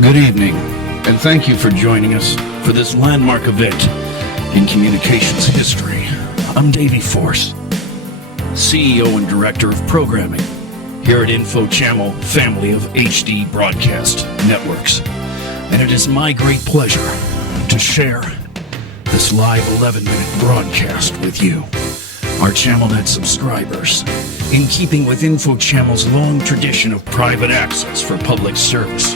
Good evening, and thank you for joining us for this landmark event in communications history. I'm Davey Force, CEO and Director of Programming here at InfoChammel family of HD broadcast networks. And it is my great pleasure to share this live 11-minute broadcast with you, our ChammelNet subscribers, in keeping with InfoChammel's long tradition of private access for public service.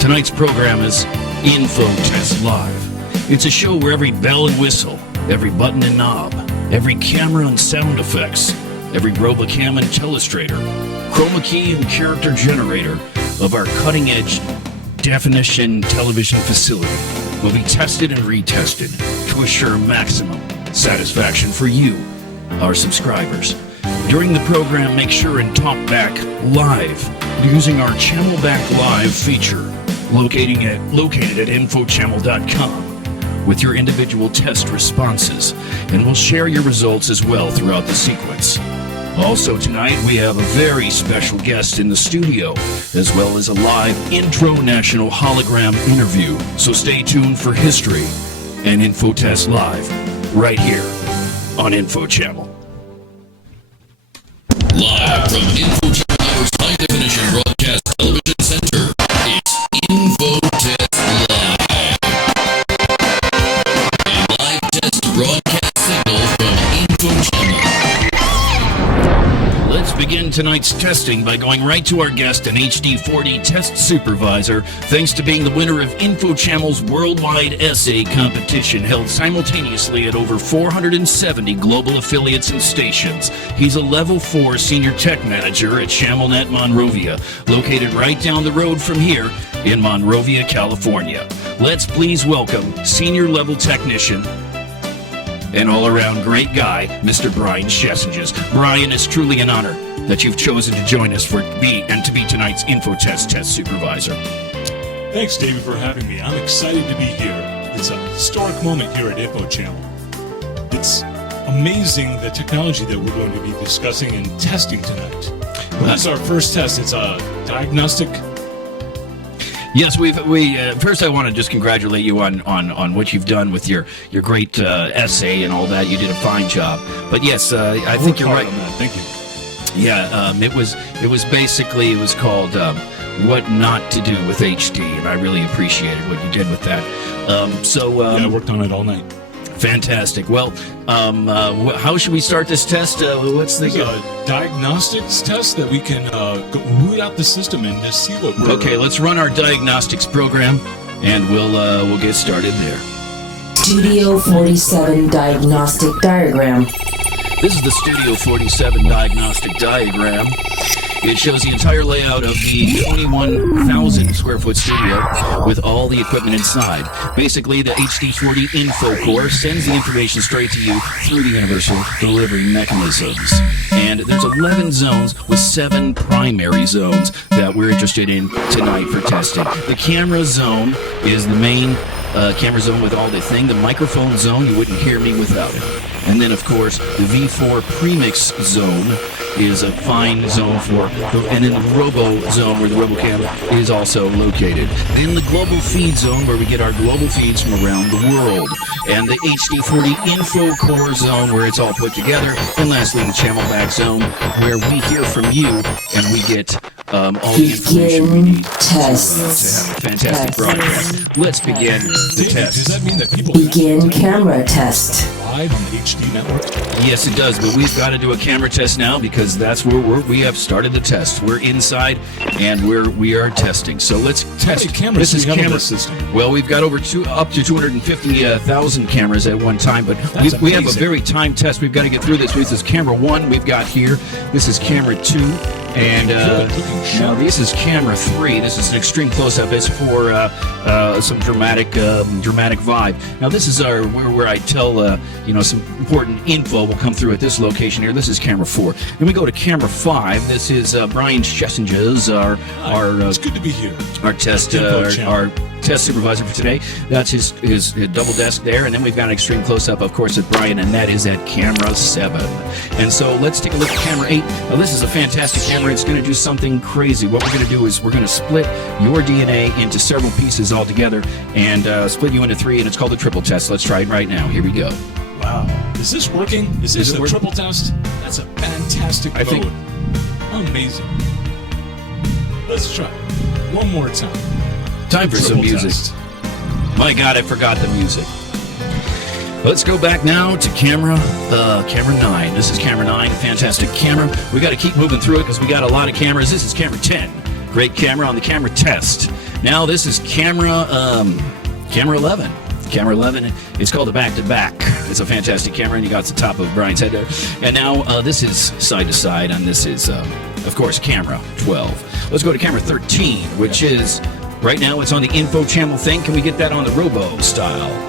Tonight's program is Infotest Live. It's a show where every bell and whistle, every button and knob, every camera and sound effects, every RoboCam and Telestrator, Chroma Key and character generator of our cutting-edge definition television facility will be tested and retested to assure maximum satisfaction for you, our subscribers. During the program, make sure and talk back live using our Channel Back Live feature located at InfoChammel.com with your individual test responses, and we'll share your results as well throughout the sequence. Also tonight, we have a very special guest in the studio, as well as a live intro national hologram interview. So stay tuned for history and Infotest Live right here on InfoChammel. Live from InfoChammel's High Definition Broadcast Television Center, it's Infotest Live. A live test broadcast signal from InfoChammel. Let's begin tonight's testing by going right to our guest, an HD40 test supervisor, thanks to being the winner of InfoChammel's worldwide essay competition held simultaneously at over 470 global affiliates and stations. He's a Level 4 Senior Tech Manager at ChammelNet Monrovia, located right down the road from here in Monrovia, California. Let's please welcome Senior Level Technician and all-around great guy, Mr. Brian Schessinges. Brian, it's truly an honor that you've chosen to join us to be tonight's Infotest test supervisor. Thanks, David, for having me. I'm excited to be here. It's a historic moment here at InfoChammel. It's amazing the technology that we're going to be discussing and testing tonight. This is our first test. It's a diagnostic. Yes, first I want to just congratulate you on what you've done with your great essay and all that. You did a fine job. But yes, I think you're right. Thank you. Yeah, it was called What Not to Do with HD, and I really appreciated what you did with that. I worked on it all night. Fantastic. Well, how should we start this test? What's the diagnostics test that we can root out the system and just see what we're... Okay, let's run our diagnostics program, and we'll get started there. Studio 47 diagnostic diagram. This is the Studio 47 diagnostic diagram. It shows the entire layout of the 21,000 square foot studio with all the equipment inside. Basically, the HD40 Info Core sends the information straight to you through the universal delivery mechanisms. And there's 11 zones with 7 primary zones that we're interested in tonight for testing. The camera zone is the main camera zone with all the thing. The microphone zone, you wouldn't hear me without it. And then, of course, the V4 premix zone is a fine zone and then the Robo zone where the RoboCam is also located. Then the global feed zone where we get our global feeds from around the world. And the HD40 Info Core zone where it's all put together. And lastly, the Channel Back zone where we hear from you and we get all the information we need to have a fantastic broadcast. Let's begin the test. Does that mean that people Begin camera test. live on the HD network? Yes, it does, but we've got to do a camera test now because that's where we have started the test. We're inside and we are testing. So let's test. This is camera system. Well, we've got up to 250,000 cameras at one time, but we have a very timed test. We've got to get through this. This is camera 1 we've got here. This is camera 2. And now this is camera 3. This is an extreme close-up. It's for some dramatic vibe. Now this is where I tell some important info will come through at this location here. This is camera 4. Then we go to camera 5. This is Brian Schessinges, it's good to be here. Our test, our test supervisor for today. That's his double desk there, and then we've got an extreme close-up, of course, at Brian, and that is at camera 7. And so let's take a look at camera 8. Now, this is a fantastic camera. It's going to do something crazy. What we're going to do is we're going to split your DNA into several pieces all together and split you into 3, and it's called the triple test. Let's try it right now. Here we go. Wow. Is this working? Is this a triple test? That's a fantastic mode. Amazing. Let's try it one more time. Time for some music. Test. My God, I forgot the music. Let's go back now to camera 9. This is camera 9, fantastic camera. We got to keep moving through it because we got a lot of cameras. This is camera 10, great camera on the camera test. Now this is camera 11. Camera 11, it's called a back-to-back. It's a fantastic camera, and you got the top of Brian's head there. And now this is side-to-side, and this is, of course, camera 12. Let's go to camera 13, which is, right now it's on the InfoChammel thing. Can we get that on the Robo style?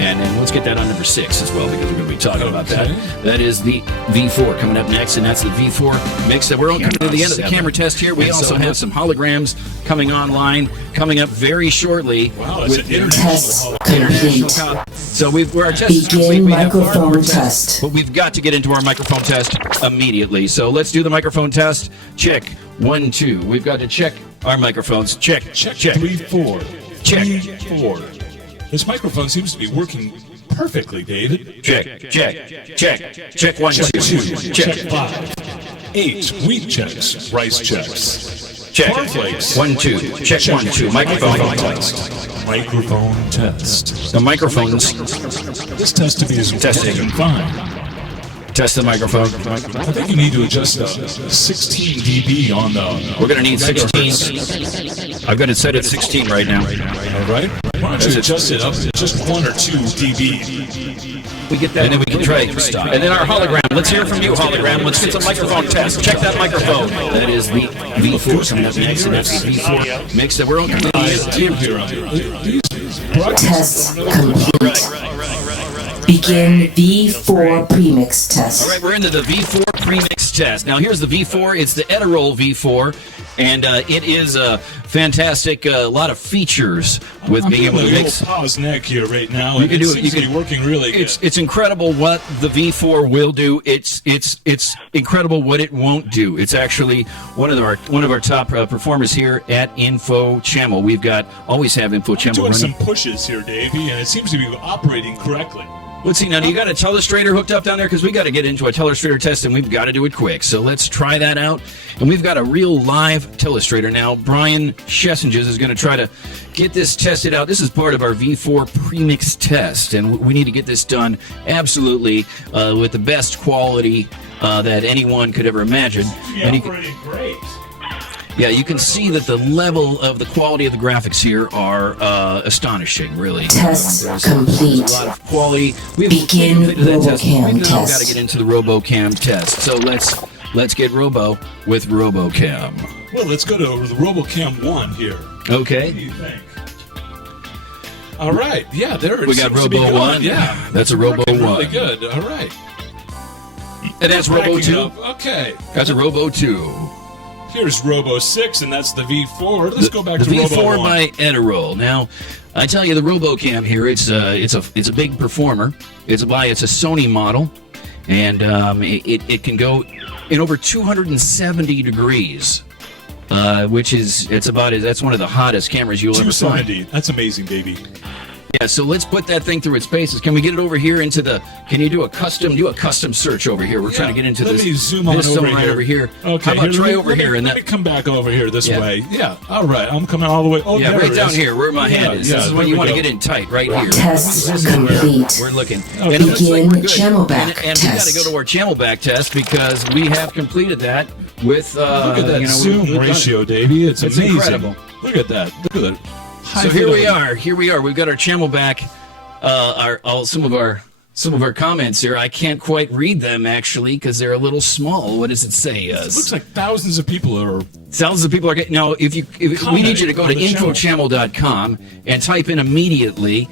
And then let's get that on number 6 as well, because we're going to be talking about that. That is the V4 coming up next, and that's the V4 mix. That we're all coming to the end of the camera test here. We also have some holograms coming online, coming up very shortly. Wow, it's with an Test complete. So we're our test is complete. Begin We have our microphone test, test. but we've got to get into our microphone test immediately. So let's do the microphone test. Check 1, 2. We've got to check our microphones. Check. 3, 4. Check. 3, 4. This microphone seems to be working perfectly, David. Check 1, 2. Check 5. 8. Wheat checks. Rice checks. Check Cornflakes. 1, 2. Check 1, 2. Microphone test. Microphone test. The microphones. This test to be is Testing. working fine. Test the microphone. I think you need to adjust 16 dB on the. We're going to need 16. I've got it set at 16 right now. All right. Why don't you adjust it up to just 1 or 2 dB? We get that, and then we can try. And then our hologram. Let's hear from you, hologram. Let's get some microphone test. Check that microphone. That is the V4 coming up next, and that's the V4 mix that we're on. Test complete. Begin V4 premix test. All right, we're into the V4 premix test. Now, here's the V4. It's the Edirol V4, and it is a fantastic, lot of features with being able to mix. Pause neck here right now. You can do it. Seems to be working really good. It's incredible what the V4 will do. It's incredible what it won't do. It's actually one of our top performers here at InfoChammel. We've always have InfoChammel doing running. some pushes here, Davey, and it seems to be operating correctly. Let's see, now, do you got a Telestrator hooked up down there? Because we got to get into a Telestrator test, and we've got to do it quick. So let's try that out. And we've got a real live Telestrator now. Brian Schessinges is going to try to get this tested out. This is part of our V4 premix test, and we need to get this done absolutely with the best quality that anyone could ever imagine. And Operating great. yeah, you can see that the level of the quality of the graphics here are astonishing, really. Test There's complete. a lot of quality. Begin completed that test. RoboCam We've now got to test. get into the RoboCam test. So let's get Robo with RoboCam. Well, let's go to the RoboCam 1 here. What Okay. do you think? All right. Yeah, there it We got seems to be Robo going. 1. Yeah, That's a it's Robo working 1. Really good. All right. And that's Robo Backing 2. up. Okay. That's a Robo 2. Here's Robo 6, and that's the V4. Let's go back the to V4 Robo 1. by Edirol. Now, I tell you, the RoboCam here, it's a big performer. It's a Sony model, and it can go in over 270 degrees, which is that's one of the hottest cameras you'll ever find. 270. That's amazing, baby. Yeah, so let's put that thing through its paces. Can we get it over here into the? Can you do a custom search over here? We're trying to get into Let this. me zoom on this over zone here. right over here. Okay, How about try over here and let that? me come back over here this Yeah. way. Yeah, all right. I'm coming all the way. Oh, Yeah, there right it down is. here where my hand is. Yeah, This is there when you we want to go. get in tight, right here. Test This is where complete. we're looking. Okay. And it looks like we're Begin good. Camelback And we got to test. go to our Camelback test because we have completed that with. Look at that we've zoom done it. ratio, Davey. It's amazing. incredible. Look at that. Look at that. So here we are. Here we are. We've got our Camelback. Some of our some of our comments here. I can't quite read them, actually, because they're a little small. What does it say? It looks like thousands of people are... Thousands of people are getting... Now, if we need you to go to InfoChammel.com and type in immediately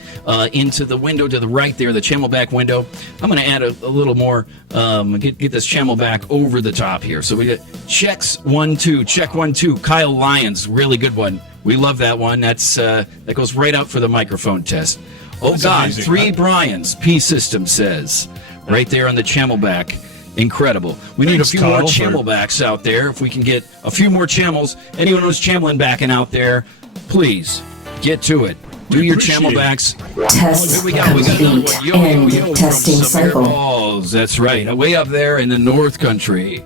into the window to the right there, the channel back window. I'm going to add a little more, get this channel back over the top here. So we get checks 1, 2, check 1, 2. Kyle Lyons, really good one. We love that one. That goes right out for the microphone test. Oh, That's God, amazing. 3 Bryans, P-System says. Right there on the Chamelback. Incredible. We need a few more Chamelbacks out there. If we can get a few more Chamels, anyone who's Chameling backing out there, please get to it. Do your Chamelbacks. Test We got another complete. one. Yo, End from testing Shamir cycle. Balls. That's right. Way up there in the North Country.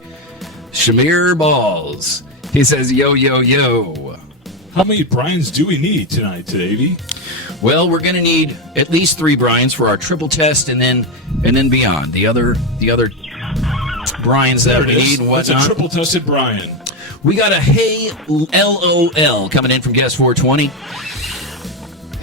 Shamir Balls. He says, yo, yo, yo. How many Brians do we need tonight, Davey? Well, we're going to need at least 3 Bryans for our triple test, and then beyond the other Bryans that There we it is. need and That's a whatnot. triple tested Brian. We got a Hey LOL coming in from Guest 420.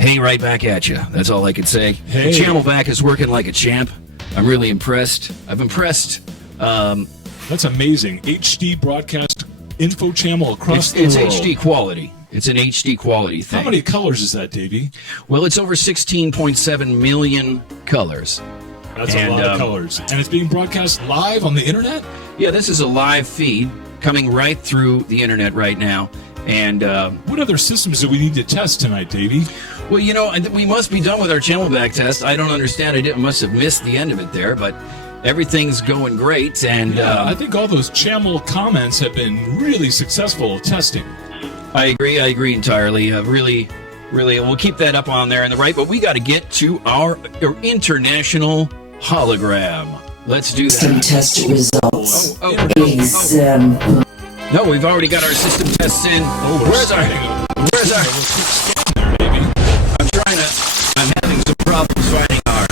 Hey, right back at you. That's all I can say. Hey. The Chamelback is working like a champ. I'm really impressed. I'm impressed. That's amazing. HD broadcast InfoChammel across It's the world. HD quality. It's an HD quality thing. How many colors is that, Davey? Well, it's over 16.7 million colors. That's a lot of colors. And it's being broadcast live on the internet? Yeah, this is a live feed coming right through the internet right now. And, What other systems do we need to test tonight, Davey? well, you know, we must be done with our Chamelback test. I don't understand. I must have missed the end of it there, but everything's going great. And I think all those Chammel comments have been really successful testing. I agree entirely. Really, we'll keep that up on there on the right. But we got to get to our international hologram. Let's do System that. test results Oh, is no, we've already got our system tests in. Where's our? There, Davey. I'm having some problems finding our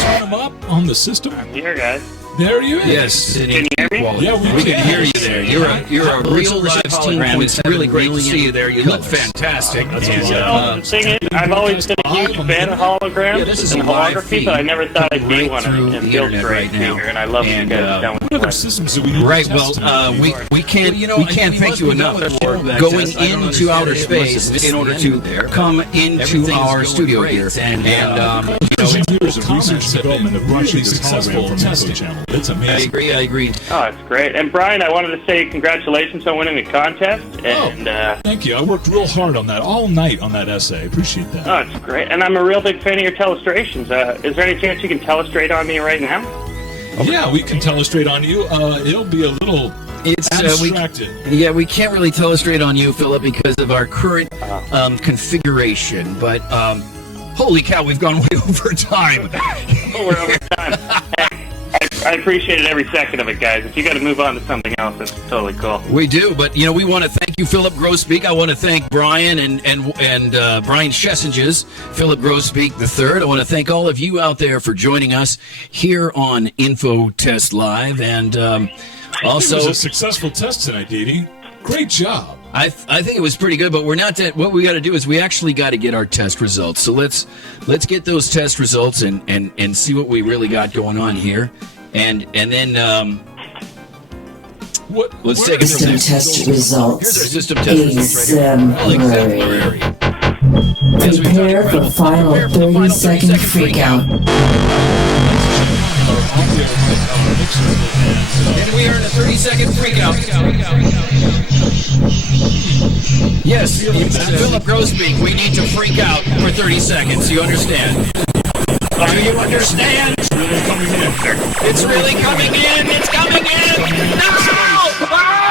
Turn them up on the system. Here, guys. There you is. Yes, in Can you hear me? quality. Yeah, we can hear you there. You're a real live hologram. It's really great to see you there. You look fantastic. That's a And, lot. The thing is, I've always been a huge fan of holograms Yeah, this is and a live holography, but I never thought I'd be right one through and the built internet for right now. here, and I love And, you guys done with What other the systems do we need Right. to Well, test tonight? we can't thank you enough for going into outer space in order to come into our studio here. And Years of research and development have brought you successful testing. It's I amazing. agree. Oh, it's great. And Brian, I wanted to say congratulations on winning the contest. And Thank you. I worked real hard on that all night on that essay. Appreciate that. oh, it's great. And I'm a real big fan of your telestrations. Is there any chance you can telestrate on me right now? Yeah, we can telestrate on you. It'll be a little It's abstracted. we can't really telestrate on you, Philip, because of our current configuration. But holy cow, we've gone way over time. Oh, we're over time. I appreciated every second of it, guys. If you got to move on to something else, that's totally cool. We do, but we want to thank you, Philip Grosbeak. I want to thank Brian and Brian Schessinges, Philip Grosbeak III. I want to thank all of you out there for joining us here on Infotest Live, and also It was a successful test tonight, Dee. Great job. I think it was pretty good, but we're not. What we got to do is we actually got to get our test results. So let's get those test results and see what we really got going on here, and then let's take it from system there. test results Here's our system test results right here. exemplary. Yes, we've done Prepare for incredible. final Prepare for the 30-second freakout. And we are in a 30-second freakout. Yes, Philip Grosbeak, we need to freak out for 30 seconds. You understand? Do you understand? It's really coming in. It's really coming in. It's coming in. No!